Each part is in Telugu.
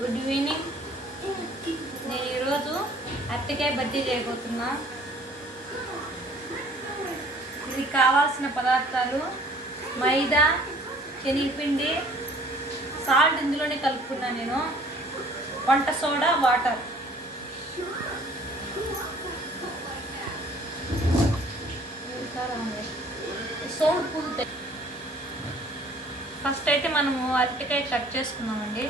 Good evening. నేను ఈరోజు అరటికాయ బజ్జీ చేయబోతున్నా. ఇది కావాల్సిన పదార్థాలు మైదా, శనగపిండి, సాల్ట్ ఇందులోనే కలుపుకున్నా నేను, వంట సోడా, వాటర్. సౌండ్ పూలుతాయి. ఫస్ట్ అయితే మనము అరటికాయ కట్ చేసుకున్నామండి.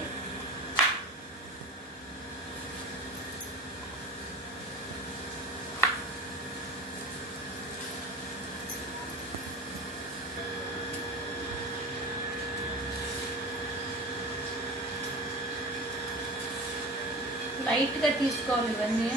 లైట్గా తీసుకోవాలి ఇవన్నీ.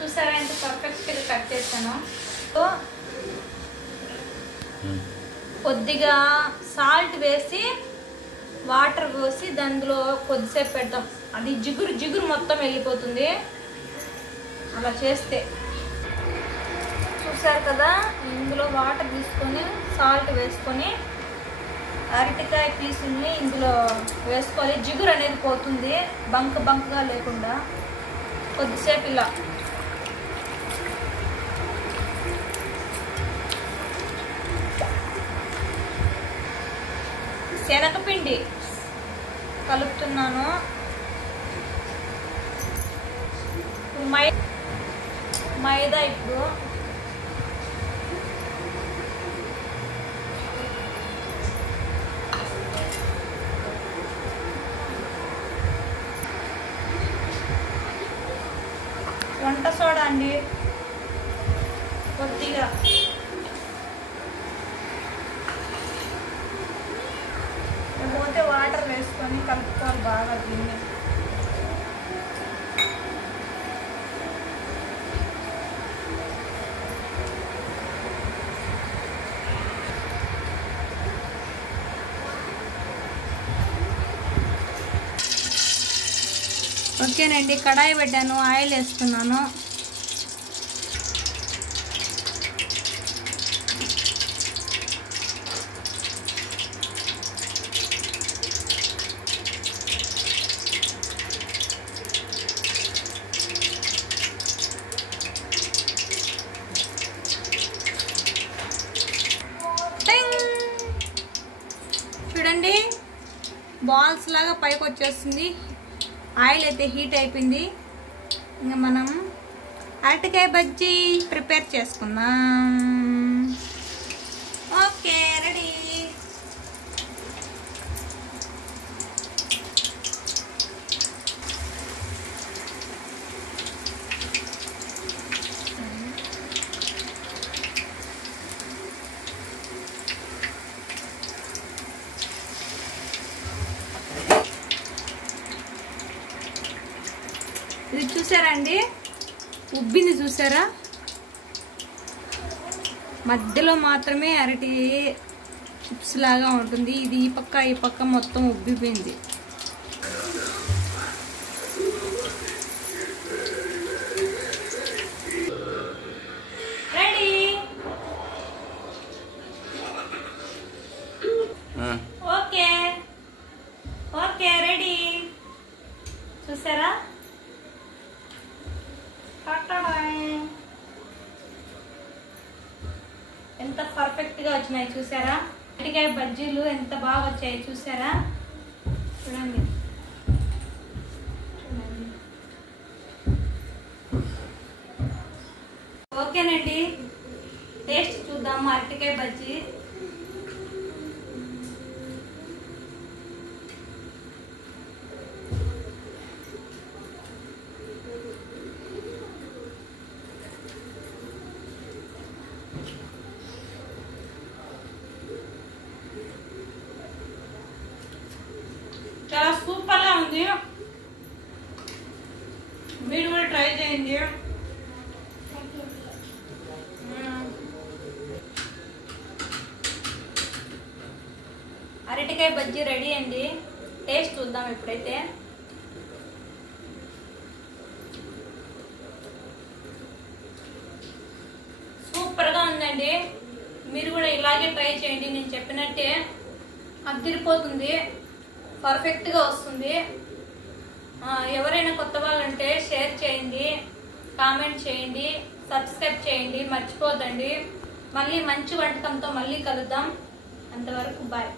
చూసారా ఎంత పర్ఫెక్ట్గా కట్ చేశాను. కొద్దిగా సాల్ట్ వేసి వాటర్ పోసి దానిలో కొద్దిసేపు పెడతాం. అది జిగురు జిగురు మొత్తం వెళ్ళిపోతుంది అలా చేస్తే. చూసారు కదా, ఇందులో వాటర్ తీసుకొని సాల్ట్ వేసుకొని అరటికాయ పీసుల్ని ఇందులో వేసుకోవాలి. జిగురు అనేది పోతుంది, బంకగా లేకుండా. కొద్దిసేపు ఇలా శనగపిండి కలుపుతున్నాను. మైదా ఇప్పుడు వంట సోడా అండి కొద్దిగా, పోతే వాటర్ వేసుకొని కలుపుకోవాలి బాగా దీన్ని. ఓకేనండి, కడాయి పెట్టాను, ఆయిల్ వేసుకున్నాను. చూడండి, బాల్స్ లాగా పైకి వచ్చేస్తుంది. ఆయిల్ అయితే హీట్ అయిపోయింది. ఇంకా మనం అరటికాయ బజ్జీ ప్రిపేర్ చేసుకుందాం. Okay, ready. ఇది చూసారా అండి, ఉబ్బింది చూసారా? మధ్యలో మాత్రమే అరటి చిప్స్ లాగా ఉంటుంది. ఇది ఈ పక్క మొత్తం ఉబ్బిపోయింది. రెడీ. Okay okay, ready. చూసారా ఎంత పర్ఫెక్ట్ గా వచ్చినాయి. చూసారా అరటికాయ బజ్జీలు ఎంత బాగా వచ్చాయి. చూసారా, చూడండి. ఓకేనండి, టేస్ట్ చూద్దాము అరటికాయ బజ్జీ. చాలా సూపర్గా ఉంది. మీరు కూడా ట్రై చేయండి. అరటికాయ బజ్జీ రెడీ అండి. టేస్ట్ చూద్దాం ఇప్పుడైతే. సూపర్గా ఉందండి. మీరు కూడా ఇలాగే ట్రై చేయండి. నేను చెప్పినట్టే అదిరిపోతుంది, పర్ఫెక్ట్గా వస్తుంది. ఎవరైనా కొత్త వాళ్ళంటే షేర్ చేయండి, కామెంట్ చేయండి, సబ్స్క్రైబ్ చేయండి, మర్చిపోద్దండి. మళ్ళీ మంచి వంటకంతో మళ్ళీ కలుద్దాం. అంతవరకు బాయ్.